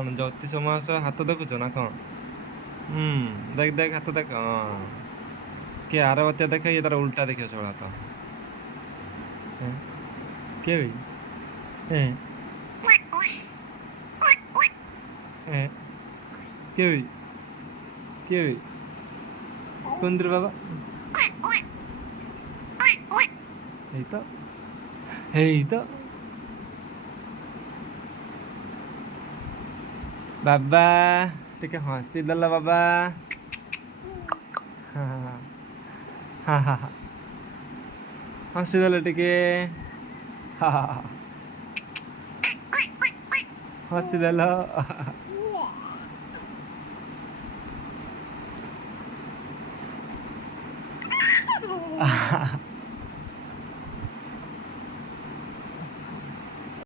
कौन ज्योतिष महाशय हाथ देखुच ना कौन? देख देख हाथ देख। हाँ किए आर बत्या देख, ये तार उल्टा देखियो सब हाथ। हैं? किए भाई? हैं? हैं? किए भाई? किए भाई? कुंद्र बाबा हेई तो, हेई तो बाबा टिके हसी देल बाबा। हाँ हाँ हाँ हाँ हसी देल टिके। हाँ हाँ हाँ हसी देल।